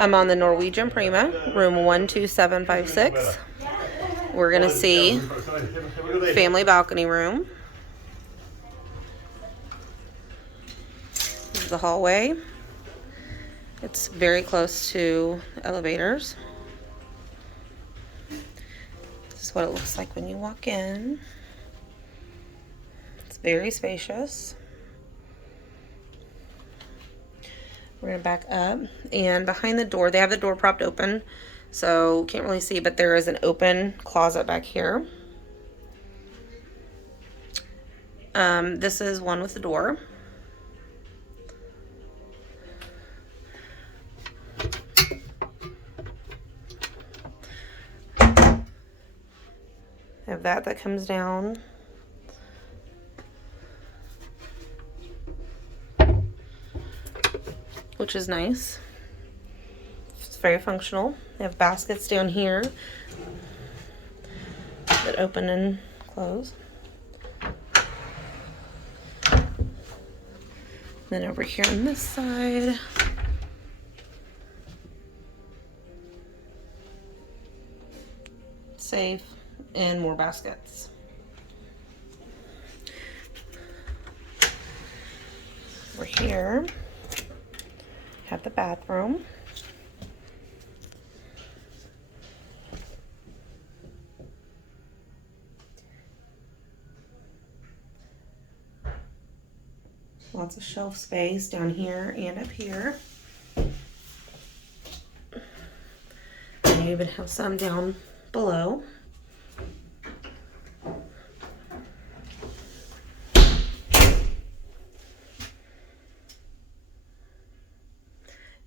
I'm on the Norwegian Prima, room 12756. We're gonna see family balcony room. This is the hallway. It's very close to elevators. This is what it looks like when you walk in. It's very spacious. We're gonna back up, and behind the door, they have the door propped open, so can't really see, but there is an open closet back here. This is one with the door. Have that comes down. Which is nice. It's very functional. They have baskets down here that open and close. Then over here on this side, safe and more baskets. Over here, have the bathroom. Lots of shelf space down here and up here. And you even have some down below.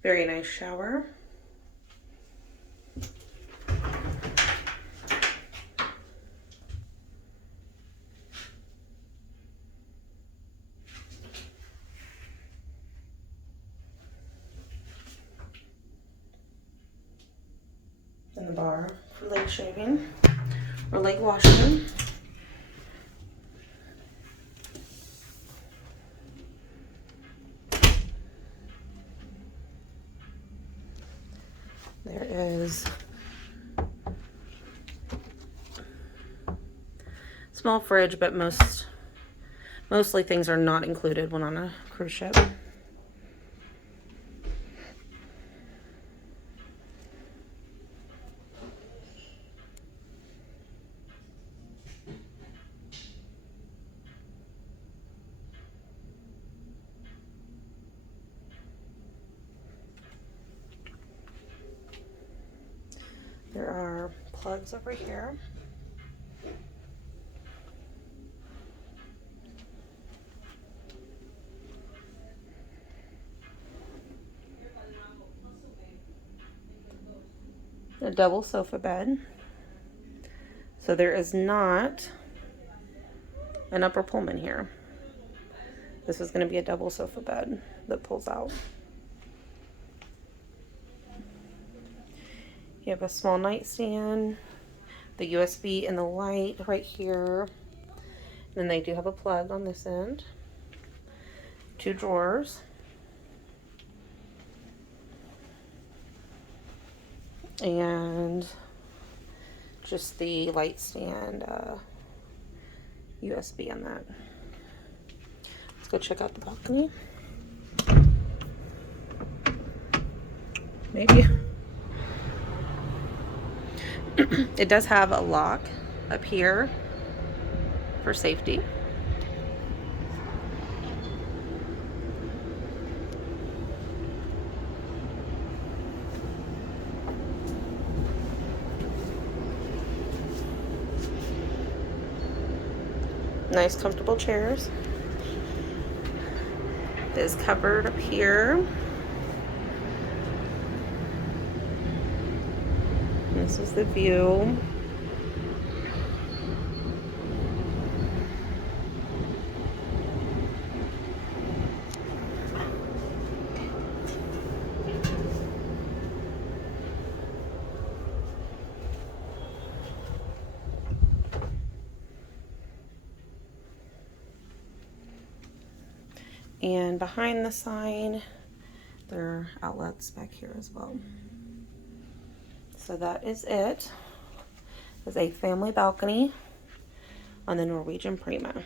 Very nice shower. And the bar for leg shaving or leg washing. There is small fridge, but mostly things are not included when on a cruise ship. There are plugs over here. A double sofa bed. So there is not an upper Pullman here. This is going to be a double sofa bed that pulls out. You have a small nightstand, the USB and the light right here. And they do have a plug on this end. 2 drawers. And just the light stand USB on that. Let's go check out the balcony. Maybe. It does have a lock up here for safety. Nice comfortable chairs. It is covered up here. This is the view. And behind the sign, there are outlets back here as well. So that is it. It's a family balcony on the Norwegian Prima.